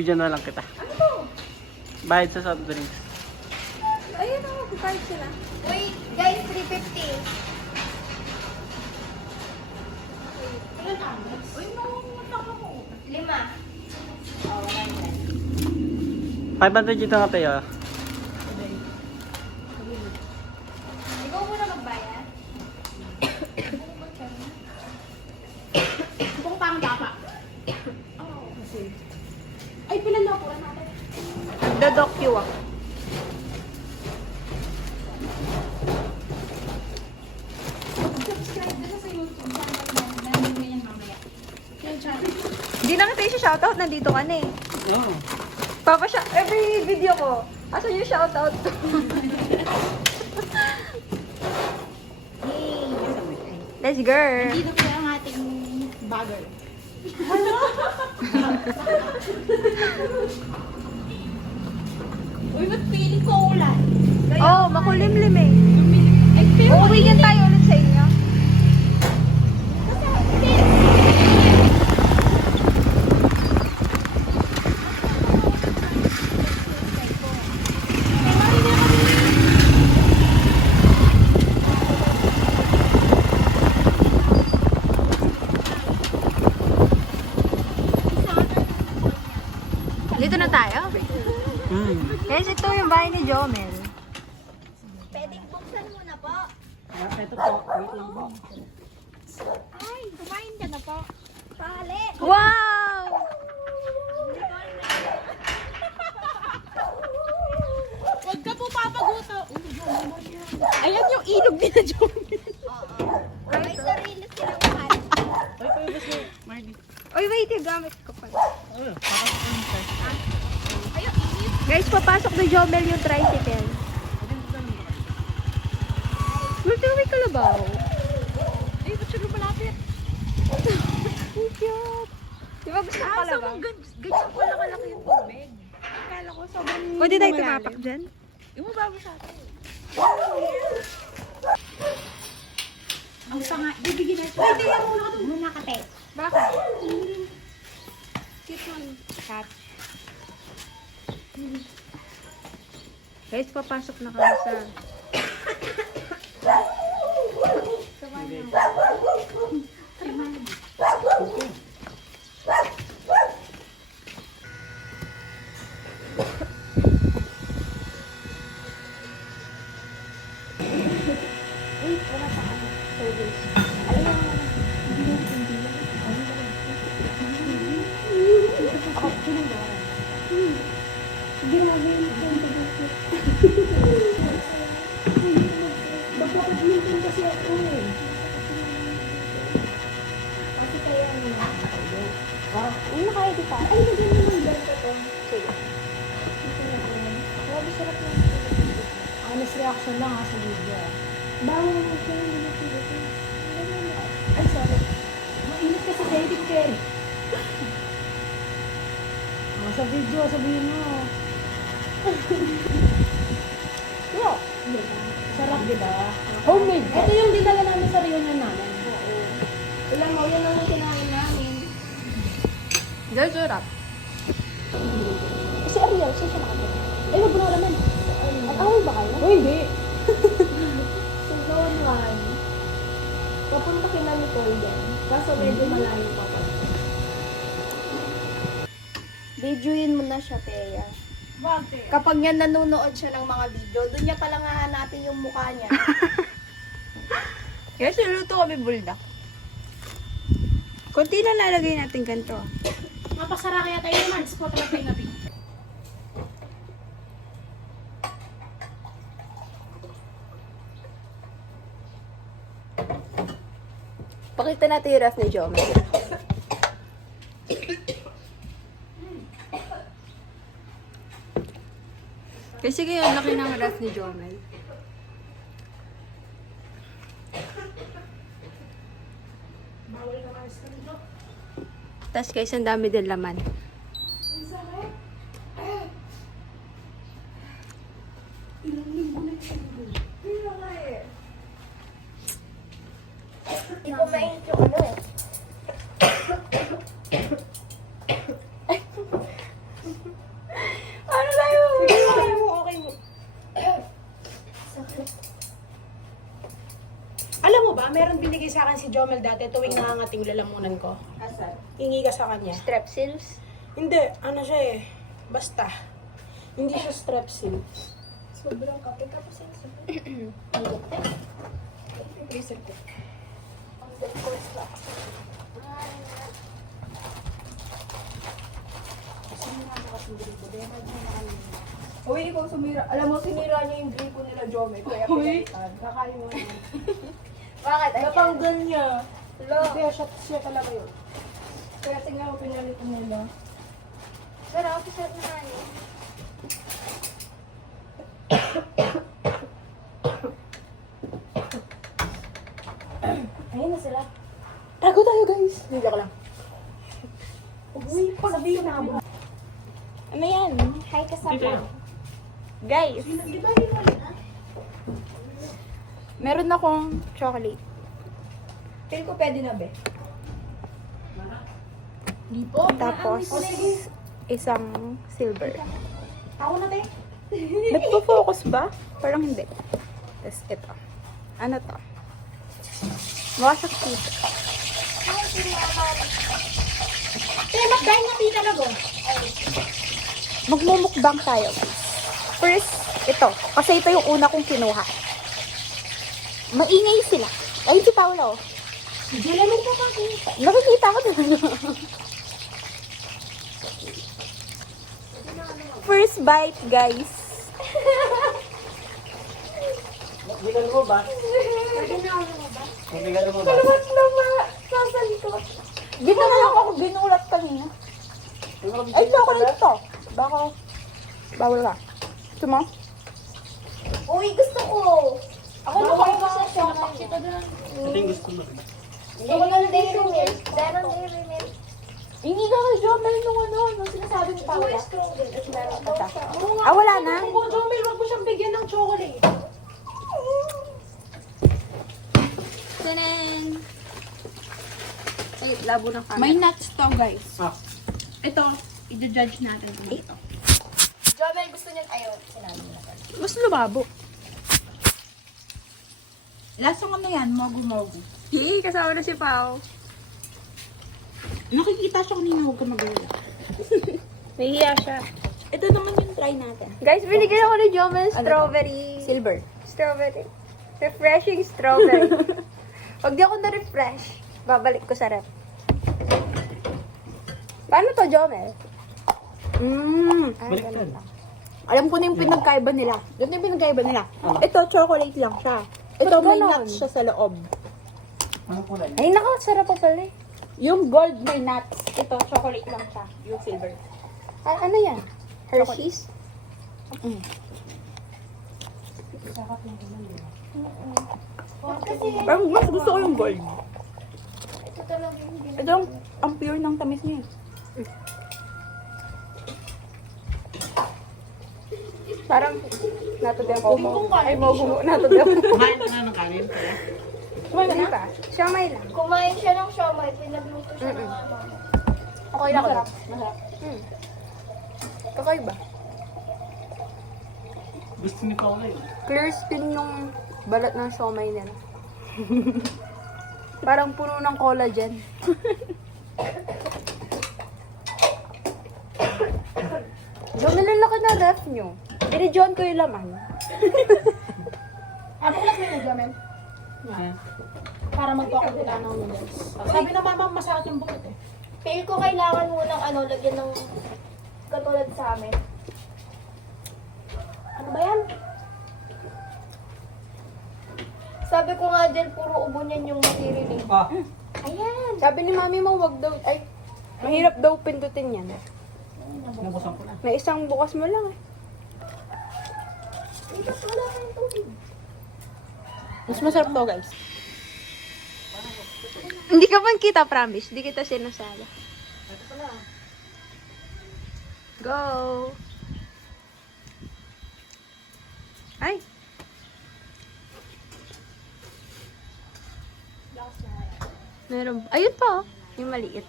bibigyan na lang kita. Ano to? Bayad sa soft drinks. Ayun o, bukayad sila. Wait, guys, 350. Ilan amas? Uy, mamunta ka mo. 5. Oh, 100. 500 dito nga tayo. Ikaw muna magbayad. Kung pang dapa. Oo, kasi. Ay, pinanapuran natin. Nagda-docu ako. Subscribe na sa YouTube. Nandun na yan mamaya. Yung channel. Hindi na kita yung shoutout, nandito ka na eh. Oo. Papa siya, every video ko, asan yung shoutout? Yay! Let's go! Dito kaya ang ating bagger. Uy, ba't piling ko ulan? Oh, makulimlim eh. Ay, pero Uuwi yan tayo ulit sa inyo. Dito na tayo. Guys, ito yung bahay ni Jomel. Pwedeng buksan muna po. Ito po. Wait lang po. Ay, kumain ka na po. Pali! Wow! Huwag ka po papaguto. Ayan yung ilog ni na Jomel. May sarili silang pan. Ay, kayo ba si Marty? Oy, wait, yung gamit ko pala. Ayun, papasok ko yung test. Ayun, init. Guys, papasok ni Jomel yung tricycle. Multi may kalabaw. Ay, ba't siya lumalapit? Ang cute. Di ba gusto ko kalabaw? Ganyan pala kalaki yung tubig. Akala ko sobrang Pwede tayo tumapak dyan? Yung mababa sa atin. Ang panga, bibigyan natin. Pwede yan muna ka muna ka, te. Bakit? Cute one. Cat. Guys, papasok na kami sa... Honest reaction lang sa video. Bawal mo siya yung Ay, sorry. Mainit kasi David Kerry. Sa video, sabihin mo. Yo! Sarap, di ba? Homemade. Ito yung dinala namin sa reunion namin. Oo. Ilang mo, yan ang kinain namin. Guys, sarap. Si Ariel, siya nakapit. Ay, wag mo na naman. Nag-awal ba kayo? Oh, hindi. So, noon one, papunta kina Nicole din. Kaso medyo malayo pa pa. Videoin mo na siya, Teya. Bakit? Kapag niya nanonood siya ng mga video, doon niya palang hahanapin yung mukha niya. Guys, niluto kami buldak. Kunti na lalagay natin ganito. Mapasara kaya tayo naman. Spot lang tayo natin. Pakita natin yung ref ni Jomel. Kasi kaya laki ng ref ni Jomel. Tapos guys, ang dami din laman. Hindi ko mainit yung ano eh. Jomel dati tuwing nangangating lalamunan ko. Asan? Hingi ka sa kanya. Strepsils. Hindi, ano siya eh. Basta. Hindi siya strepsils. Sobrang kape tapos yung sabi. Freezer ko. Uy, ikaw sumira. Alam mo, sinira niya yung drink ko nila, Jome. Kaya pinalitan. Kakain mo yun. Bakit? Natanggal niya. Hello? Kaya siya talaga yun. Kaya tingnan ko pinalitan nila. Sarap, sarap na nga yun. Ayun na sila. Tago tayo guys. Hindi ka lang. Uy, sabihin na mo. Ano yan? Hi ka sa Dito. Guys, meron akong chocolate. Feel ko pwede na, be. Tapos, isang silver. Ako na tayo. Nagpo-focus ba? Parang hindi. Tapos ito. Ano to? Mukha siyang tito. Kaya magkain na tita na go. Magmumukbang tayo. First, ito. Kasi ito yung una kong kinuha. Maingay sila. Ayun si Paolo. Hindi naman ka kasi. Nakikita ko din. First bite, guys. Magbigay mo ba? Magbigay mo ba? Sasalikot. Ginulat ako, ginulat kanina. Ay, chocolate to. Baka, bawal ka. Gusto mo? Uy, gusto ko. Ako Bawal na ka. sa chocolate. Ito yung gusto mo rin. Gusto ko ng dairy milk. Meron dairy milk. Hindi ka kay Jomel nung sinasabi ni Paula. Ah, wala na? Kung Jomel, wag mo siyang bigyan ng chocolate. Tanan! Ay, labo ng camera. May nuts to, guys. Ah. Ito, i-judge natin kung ito. Jomel, gusto niya ayaw. Sinabi niya. Mas lumabo. Lasang ano yan, mogu-mogu. Hey, kasama na si Pao. Nakikita siya kanina, huwag ka mag-alala. Nahiya siya. Ito naman yung try natin. Guys, binigyan ako ni Jomel strawberry. Silver. Strawberry. Refreshing strawberry. Pag di ako na-refresh, babalik ko sa rep. Paano to, Jomel? Balik ka. Alam ko na yung pinagkaiba nila. Yun yung pinagkaiba nila. Ano? Ito, chocolate lang siya. Ito, Ba't may ganon? nuts siya sa loob. Anong kulay? Ay, naku, sarap pa pala eh. Yung gold may nuts. Ito, chocolate lang siya. Yung silver. Ay, ano yan? Hershey's? Parang mas gusto ko yung gold. Ito talaga yung Ito, ang pure ng tamis niya. Parang natudyan ko mo. Ay, mo natudyan ko. Kumain ka na ng kanin kaya? Kumain ba? Siomay lang. Kumain siya ng siomay, pinagluto siya ng mama. Okay lang. Masarap. Masarap. Kakaiba. Gusto ni Paula yun. Clear skin yung balat ng siomay nila. Parang puno ng collagen. Lumilalaki na ref nyo. Binijon ko yung laman. Abuklat mo na, Jomel. Ayan. Para magpakabula ng noodles. Sabi na mama, masakit yung bukit eh. Feel ko kailangan mo ng lagyan ng katulad sa amin. Ano ba yan? Sabi ko nga dyan, puro ubo niyan yung matirinig. Ah, Ayan! Sabi ni mami mo, wag daw, ay, mahirap daw pindutin yan. nabusan ko na. May isang bukas mo lang eh. Wala kang tubig. Mas masarap to, guys. Hindi ka man kita, promise. Hindi kita sinasala. Go! Ay! Meron. Ayun pa, oh. Yung maliit.